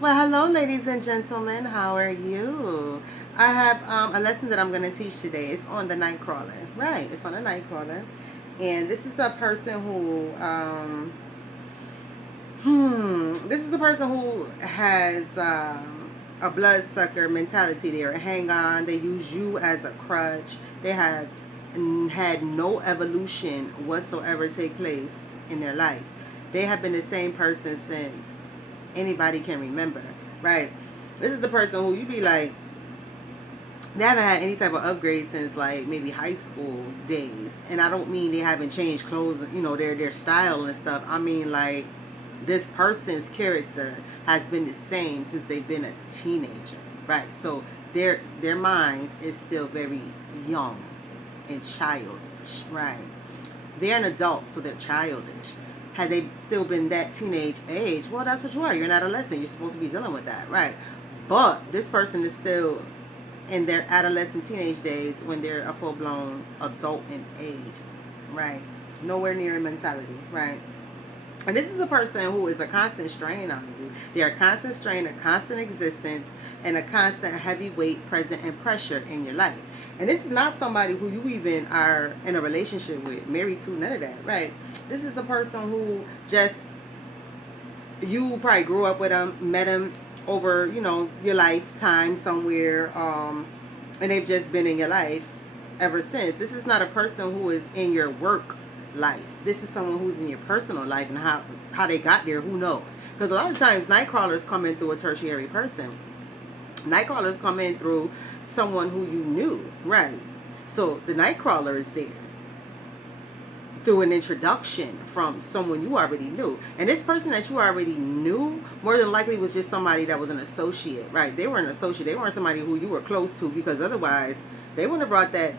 Well, hello, ladies and gentlemen. How are you? I have a lesson that I'm going to teach today. It's on the Nightcrawler. Right, it's on a Nightcrawler. And this is a person who, this is a person who has a bloodsucker mentality. They're a hang on. They use you as a crutch. They have had no evolution whatsoever take place in their life. They have been the same person since anybody can remember, right? This is the person who you be like, they haven't had any type of upgrade since like maybe high school days. And I don't mean they haven't changed clothes, their style and stuff. I mean like this person's character has been the same since they've been a teenager, right? So their mind is still very young and childish, right? They're an adult, so they're childish. Had they still been that teenage age, well, that's what you are. You're an adolescent. You're supposed to be dealing with that, right? But this person is still in their adolescent teenage days when they're a full-blown adult in age, right? Nowhere near mentality, right? And this is a person who is a constant strain on you. They're a constant strain, a constant existence, and a constant heavy weight, present, and pressure in your life. And this is not somebody who you even are in a relationship with, married to, none of that, right? This is a person who just, you probably grew up with them, met them over, your lifetime somewhere, and they've just been in your life ever since. This is not a person who is in your work life. This is someone who's in your personal life, and how they got there, who knows? Because a lot of times night crawlers come in through a tertiary person. Night crawlers come in through someone who you knew, right? So the night crawler is there through an introduction from someone you already knew. And this person that you already knew more than likely was just somebody that was an associate, right? They were an associate. They weren't somebody who you were close to, because otherwise they wouldn't have brought that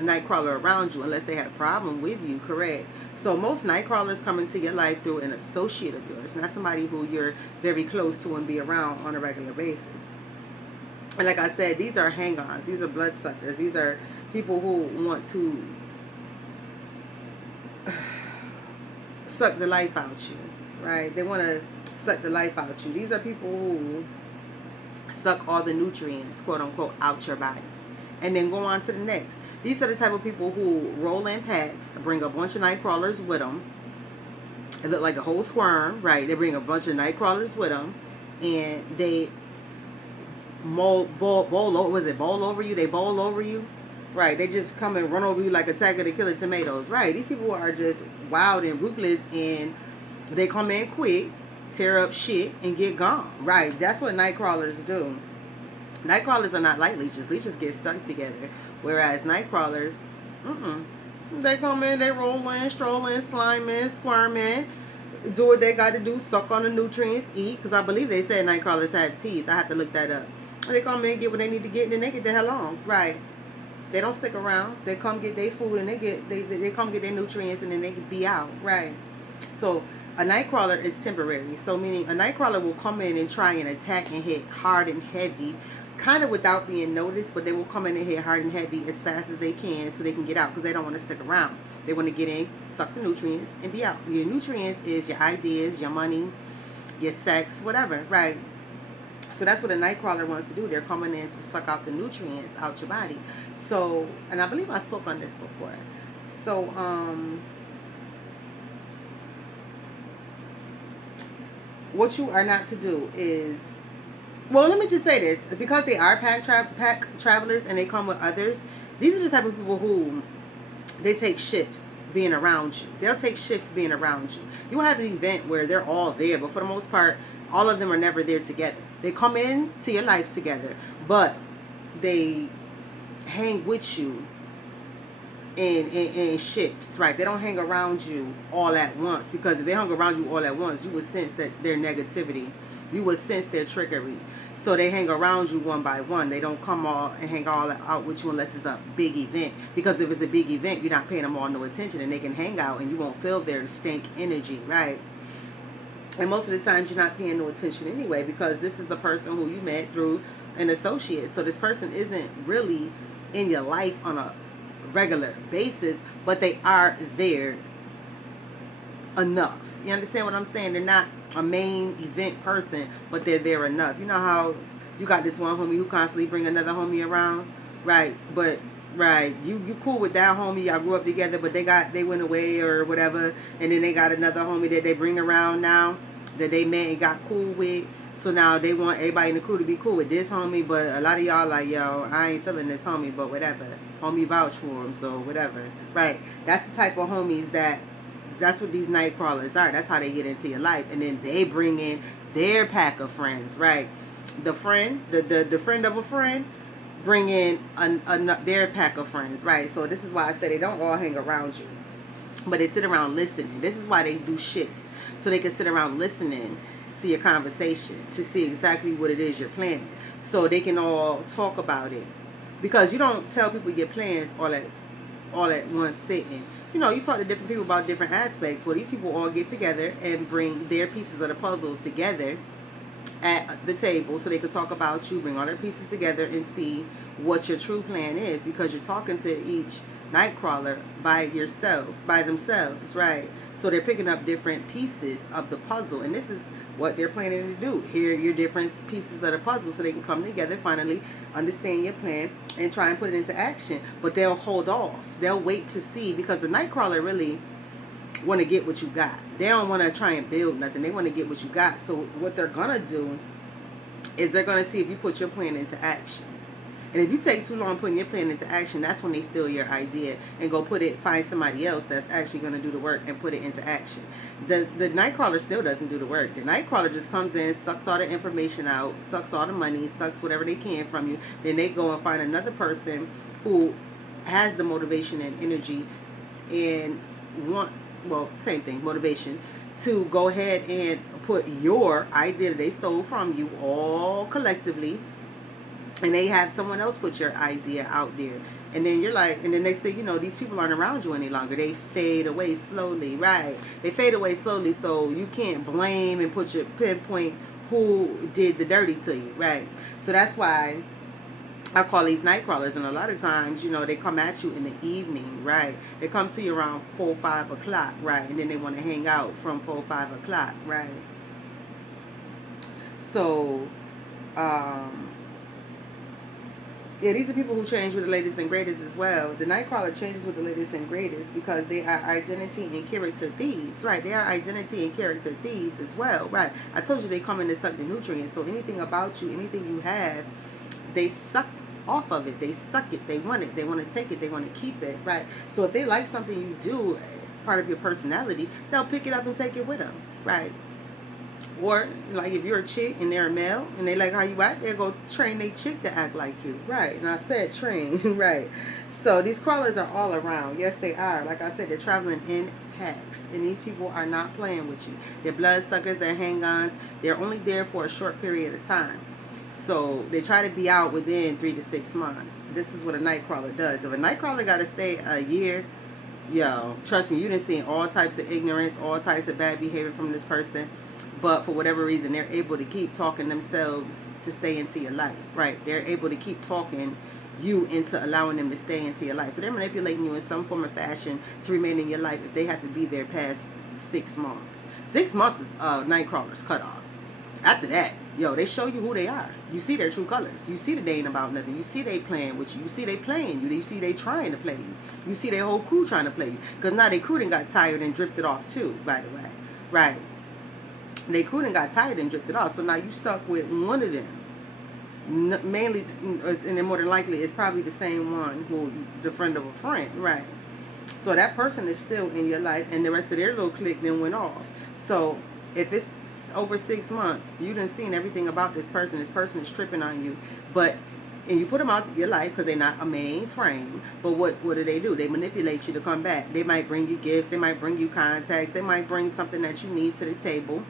night crawler around you unless they had a problem with you, correct? So most night crawlers come into your life through an associate of yours, not somebody who you're very close to and be around on a regular basis. And like I said, these are hang-ons. These are bloodsuckers. These are people who want to suck the life out you, right? They want to suck the life out you. These are people who suck all the nutrients, quote unquote, out your body, and then go on to the next. These are the type of people who roll in packs, bring a bunch of night crawlers with them. It look like a whole squirm, right? They bring a bunch of night crawlers with them, and they bowl over you? They bowl over you, right? They just come and run over you like Attack of the Killer Tomatoes, right? These people are just wild and ruthless, and they come in quick, tear up shit, and get gone, right? That's what night crawlers do. Night crawlers are not like leeches. Leeches get stuck together, whereas night crawlers, they come in, they roll in, stroll in, slime in, squirm in, do what they got to do, suck on the nutrients, eat, because I believe they said night crawlers have teeth. I have to look that up. They come in, get what they need to get, and then they get the hell on, right? They don't stick around. They come get their food, and they come get their nutrients, and then they can be out, right? So a night crawler is temporary. So meaning a night crawler will come in and try and attack and hit hard and heavy, kind of without being noticed, but they will come in and hit hard and heavy as fast as they can so they can get out, because they don't want to stick around. They want to get in, suck the nutrients, and be out. Your nutrients is your ideas, your money, your sex, whatever, right? So that's what a night crawler wants to do. They're coming in to suck out the nutrients out your body. So, and I believe I spoke on this before. So, what you are not to do is, well, let me just say this. Because they are pack travelers and they come with others, these are the type of people who, they take shifts being around you. They'll take shifts being around you. You'll have an event where they're all there, but for the most part, all of them are never there together. They come in to your life together, but they hang with you in shifts, right? They don't hang around you all at once, because if they hung around you all at once, you would sense that their negativity, you would sense their trickery. So they hang around you one by one. They don't come all and hang all out with you unless it's a big event, because if it's a big event, you're not paying them all no attention, and they can hang out and you won't feel their stink energy, right? And most of the times you're not paying no attention anyway, because this is a person who you met through an associate. So this person isn't really in your life on a regular basis, but they are there enough. You understand what I'm saying? They're not a main event person, but they're there enough. You know how you got this one homie who constantly bring another homie around, right? But right, you cool with that homie. Y'all grew up together, but they went away or whatever, and then they got another homie that they bring around now that they met and got cool with. So now they want everybody in the crew to be cool with this homie, but a lot of y'all like, yo, I ain't feeling this homie, but whatever. Homie vouch for him, so whatever. Right? That's the type of homies that's what these night crawlers are. That's how they get into your life. And then they bring in their pack of friends, right? The friend, the friend of a friend, bring in their pack of friends, right? So this is why I say they don't all hang around you, but they sit around listening. This is why they do shifts, so they can sit around listening to your conversation to see exactly what it is you're planning, so they can all talk about it. Because you don't tell people your plans all at one sitting. You know, you talk to different people about different aspects. Well, these people all get together and bring their pieces of the puzzle together at the table so they could talk about you, bring all their pieces together and see what your true plan is, because you're talking to each nightcrawler by themselves, right? So they're picking up different pieces of the puzzle, and this is what they're planning to do. Here are your different pieces of the puzzle so they can come together, finally understand your plan, and try and put it into action. But they'll hold off. They'll wait to see, because the nightcrawler really want to get what you got. They don't want to try and build nothing. They want to get what you got. So what they're going to do is they're going to see if you put your plan into action. And if you take too long putting your plan into action, that's when they steal your idea and go find somebody else that's actually going to do the work and put it into action. The nightcrawler still doesn't do the work. The nightcrawler just comes in, sucks all the information out, sucks all the money, sucks whatever they can from you. Then they go and find another person who has the motivation and energy and same thing, motivation, to go ahead and put your idea that they stole from you all collectively, and they have someone else put your idea out there. And then you're like, and the next thing you know, these people aren't around you any longer. They fade away slowly, right? They fade away slowly, so you can't blame and pinpoint who did the dirty to you, right? So that's why I call these night crawlers, and a lot of times, you know, they come at you in the evening, right? They come to you around 4, 5 o'clock, right? And then they want to hang out from 4, 5 o'clock, right? So, yeah, these are people who change with the latest and greatest as well. The Nightcrawler changes with the latest and greatest because they are identity and character thieves, right? They are identity and character thieves as well, right? I told you they come in to suck the nutrients. So anything about you, anything you have, they suck off of it. They suck it. They want it. They want to take it. They want to keep it, right? So if they like something you do, part of your personality, they'll pick it up and take it with them, right? Or, like, if you're a chick and they're a male and they like how you act, they'll go train their chick to act like you. Right. And I said train. Right. So these crawlers are all around. Yes, they are. Like I said, they're traveling in packs. And these people are not playing with you. They're bloodsuckers. They're hang-ons. They're only there for a short period of time. So they try to be out within 3 to 6 months. This is what a nightcrawler does. If a nightcrawler got to stay a year, yo, trust me, you done seen all types of ignorance, all types of bad behavior from this person. But for whatever reason, they're able to keep talking themselves to stay into your life, right? They're able to keep talking you into allowing them to stay into your life. So they're manipulating you in some form or fashion to remain in your life if they have to be there past 6 months. 6 months is Nightcrawler's cutoff. After that, yo, they show you who they are. You see their true colors. You see that they ain't about nothing. You see they playing with you. You see they playing you. You see they trying to play you. You see their whole crew trying to play you. Because now their crew done got tired and drifted off too, by the way. Right. They crew done got tired and drifted off. So now you stuck with one of them. Mainly, and then more than likely, it's probably the same one who, the friend of a friend. Right. So that person is still in your life, and the rest of their little clique then went off. So if it's over 6 months, you done seen everything about this person. This person is tripping on you, and you put them out of your life because they're not a main frame. But what do? They manipulate you to come back. They might bring you gifts. They might bring you contacts. They might bring something that you need to the table.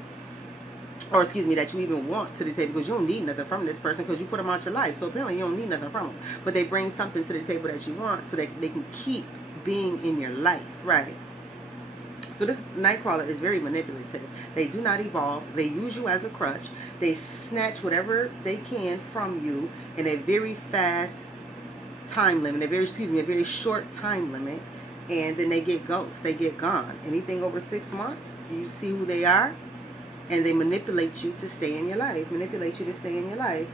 Or excuse me, that you even want to the table, because you don't need nothing from this person because you put them out your life. So apparently you don't need nothing from them. But they bring something to the table that you want so that they can keep being in your life, right? So this Nightcrawler is very manipulative. They do not evolve. They use you as a crutch. They snatch whatever they can from you in a very fast time limit, a very short time limit, and then they get ghosts. They get gone. Anything over 6 months, you see who they are. and they manipulate you to stay in your life. Manipulate you to stay in your life.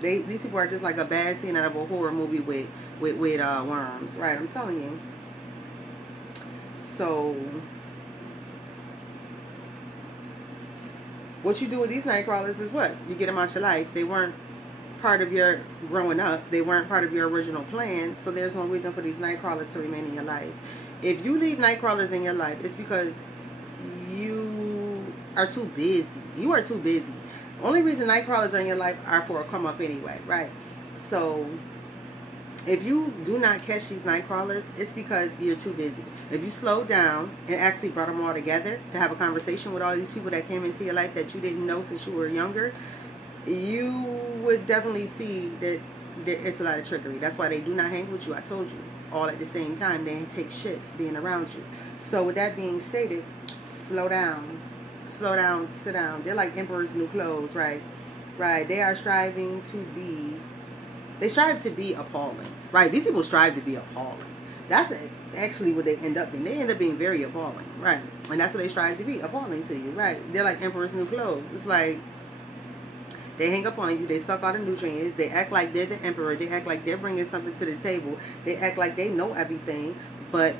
These people are just like a bad scene out of a horror movie with worms, right? I'm telling you. So, what you do with these night crawlers is what? You get them out your life. They weren't part of your growing up. They weren't part of your original plan. So there's no reason for these night crawlers to remain in your life. If you leave night crawlers in your life, it's because you are too busy. You are too busy. Only reason night crawlers are in your life are for a come up anyway, right? So if you do not catch these night crawlers, it's because you're too busy. If you slowed down and actually brought them all together to have a conversation with all these people that came into your life that you didn't know since you were younger, you would definitely see that it's a lot of trickery. That's why they do not hang with you. I told you, all at the same time. They take shifts being around you. So with that being stated, slow down. Slow down, sit down. They're like Emperor's new clothes, right? Right. They are striving to be, they strive to be appalling, right? These people strive to be appalling. That's actually what they end up being. They end up being very appalling, right? And that's what they strive to be, appalling to you, right? They're like Emperor's new clothes. It's like, they hang up on you. They suck all the nutrients. They act like they're the emperor. They act like they're bringing something to the table. They act like they know everything, but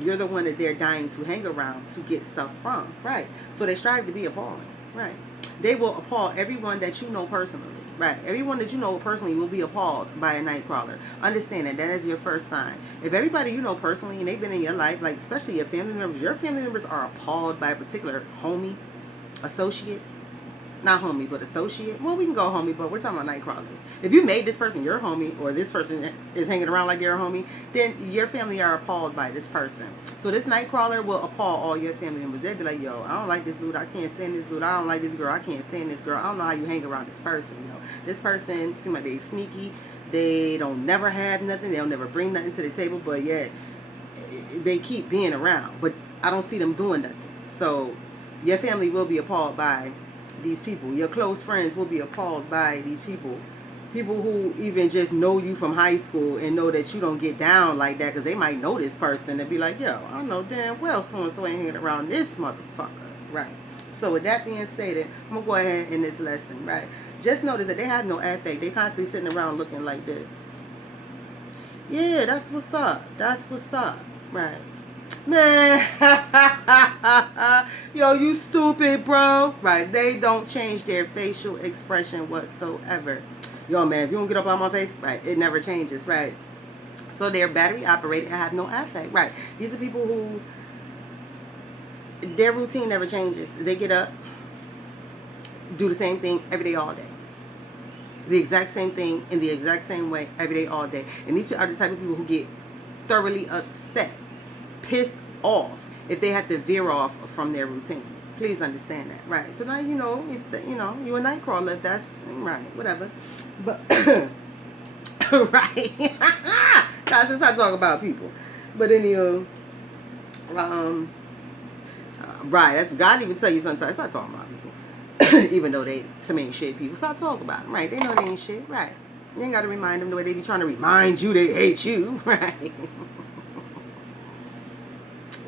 you're the one that they're dying to hang around to get stuff from, right? So they strive to be appalling, right? They will appall everyone that you know personally, right? Everyone that you know personally will be appalled by a night crawler. Understand that. That is your first sign. If everybody you know personally and they've been in your life, like especially your family members are appalled by a particular homie, associate, not homie, but associate. Well, we can go homie, but we're talking about night crawlers. If you made this person your homie, or this person is hanging around like they're a homie, then your family are appalled by this person. So this night crawler will appall all your family members. They'll be like, yo, I don't like this dude. I can't stand this dude. I don't like this girl. I can't stand this girl. I don't know how you hang around this person. You know, this person seems like they sneaky. They don't never have nothing. They'll never bring nothing to the table, but yet they keep being around. But I don't see them doing nothing. So your family will be appalled by these people. Your close friends will be appalled by these people. People who even just know you from high school and know that you don't get down like that because they might know this person and be like, yo, I know damn well so-and-so ain't hanging around this motherfucker, right? So with that being stated, I'm going to go ahead and end this lesson, right? Just notice that they have no affect. They constantly sitting around looking like this. Yeah, that's what's up. That's what's up, right? Man, yo, you stupid, bro. Right, they don't change their facial expression whatsoever. Yo, man, if you don't get up on my face, right, it never changes, right? So they're battery operated and have no affect, right? These are people who, their routine never changes. They get up, do the same thing every day, all day. The exact same thing in the exact same way every day, all day. And these are the type of people who get thoroughly upset, pissed off if they have to veer off from their routine. Please understand that, right? So now you know if the, you know you a night crawler. If that's right, whatever. But right, guys, let's not talk about people. But anyway, right? That's God even tell you sometimes. Stop talking about people, even though they some ain't shit people. Stop talking about them, right? They know they ain't shit, right? You ain't got to remind them the way they be trying to remind you they hate you, right?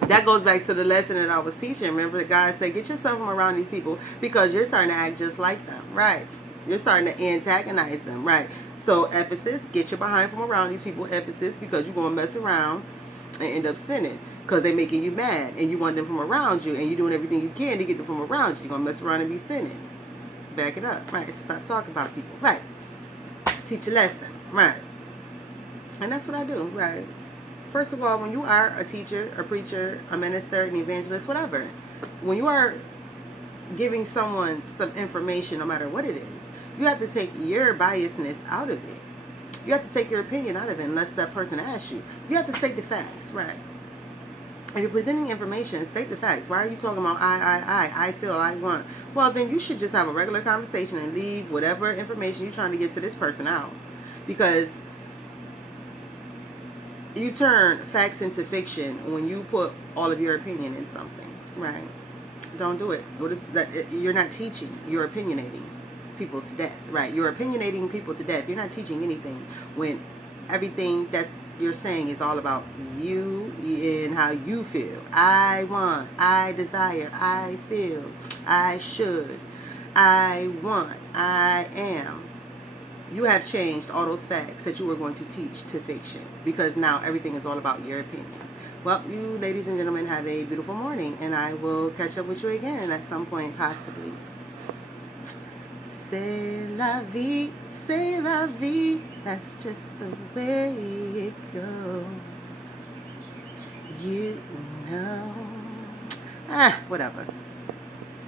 That goes back to the lesson that I was teaching. Remember, the guy said, get yourself from around these people because you're starting to act just like them, right? You're starting to antagonize them, right? So, Ephesus, get your behind from around these people, Ephesus, because you're going to mess around and end up sinning because they're making you mad and you want them from around you and you're doing everything you can to get them from around you. You're going to mess around and be sinning. Back it up, right? So stop talking about people, right? Teach a lesson, right? And that's what I do, right? First of all, when you are a teacher, a preacher, a minister, an evangelist, whatever, when you are giving someone some information, no matter what it is, you have to take your biasness out of it. You have to take your opinion out of it unless that person asks you. You have to state the facts, right? If you're presenting information, state the facts. Why are you talking about I feel, I want? Well, then you should just have a regular conversation and leave whatever information you're trying to get to this person out. Because you turn facts into fiction when you put all of your opinion in something, right? Don't do it. What is that? You're not teaching. You're opinionating people to death, right? You're opinionating people to death. You're not teaching anything when everything that's you're saying is all about you and how you feel. I want, I desire, I feel, I should, I want, I am. You have changed all those facts that you were going to teach to fiction because now everything is all about your opinion. Well, you ladies and gentlemen have a beautiful morning, and I will catch up with you again at some point, possibly. C'est la vie, that's just the way it goes. You know. Whatever.